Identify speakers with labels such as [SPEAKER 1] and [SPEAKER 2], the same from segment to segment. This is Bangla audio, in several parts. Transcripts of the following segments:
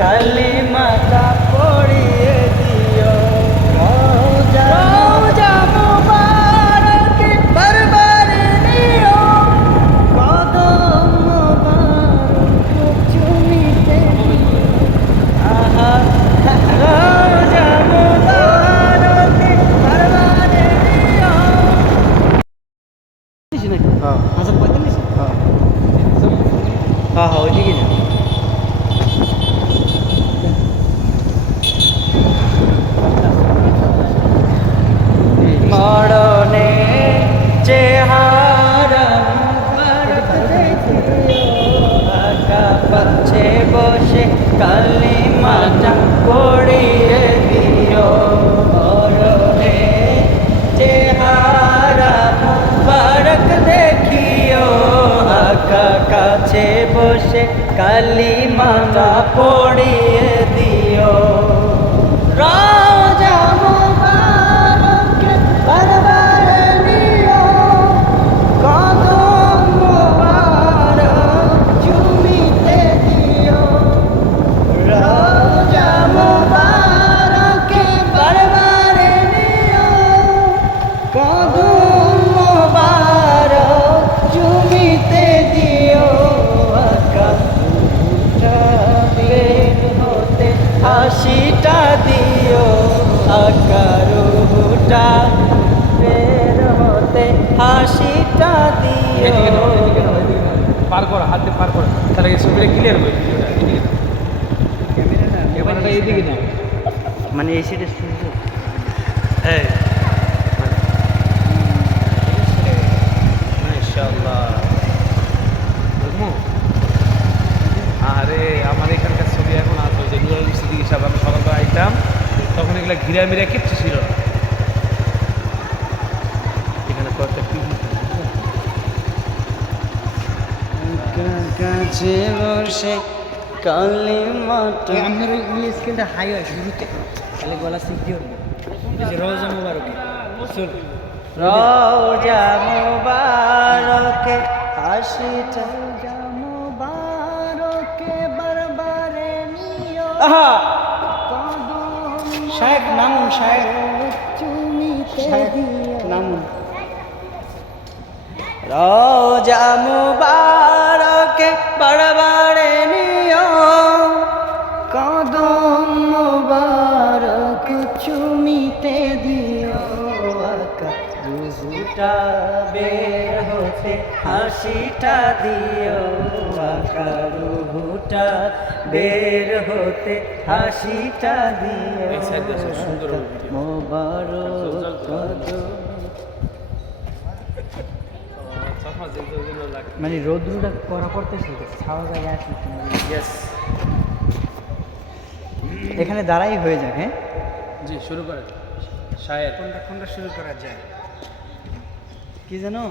[SPEAKER 1] ಕಲಿ পড়িয়ে দিও মরণে চেহারা মুবারক দেখিও আকা কাছে বসে কালিমাটা পড়িয়ে হাসিটা দিও আকারটা বের হতে হাসিটা দিও।
[SPEAKER 2] পার করো হাতে পার করো। তাহলে এই ছবিটা ক্লিয়ার হবে। ক্যামেরাটা
[SPEAKER 1] মানে এই সাইডে সূর্য
[SPEAKER 2] এগুলা ঘিরা মিরা কিচ্ছু ছিল না। এখানে কয়েকটা
[SPEAKER 1] কাছে বসে কালিমাটা
[SPEAKER 3] আপনার ওই স্কেলটা হাই হয় শুরুতে তাহলে গলা সিদ্ধি হবে। রোজা মোবারকে
[SPEAKER 1] রোজা মুবারকে হাসিটা রোজা মুবারকে বারবারে নিও।
[SPEAKER 3] শায়েক নামুন শায়েক নামুন।
[SPEAKER 1] রোজা মুবারকে রুহুটা বের হতে হাসিটা দিও আকা রুহুটা বের হতে হাসিটা দিও। মোবারক
[SPEAKER 3] মানে রোদ্রুটা করা করতেছে ছাওয়া জায়গায় আসলে এখানে দাঁড়াই হয়ে যাক হ্যাঁ?
[SPEAKER 2] জি শুরু করা শায়ের।
[SPEAKER 3] কোনটা কোনটা শুরু করা যায়? কি জানো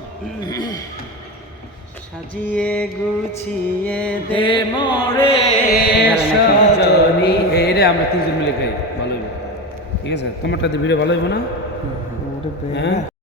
[SPEAKER 1] সাজিয়ে গুছিয়ে দে
[SPEAKER 2] মরে
[SPEAKER 1] সজনী।
[SPEAKER 2] এই রে আমরা তিনজন মিলে খাই ভালো হইব। ঠিক আছে? তোমারটা ভিডিও ভালো হইব না? হ্যাঁ?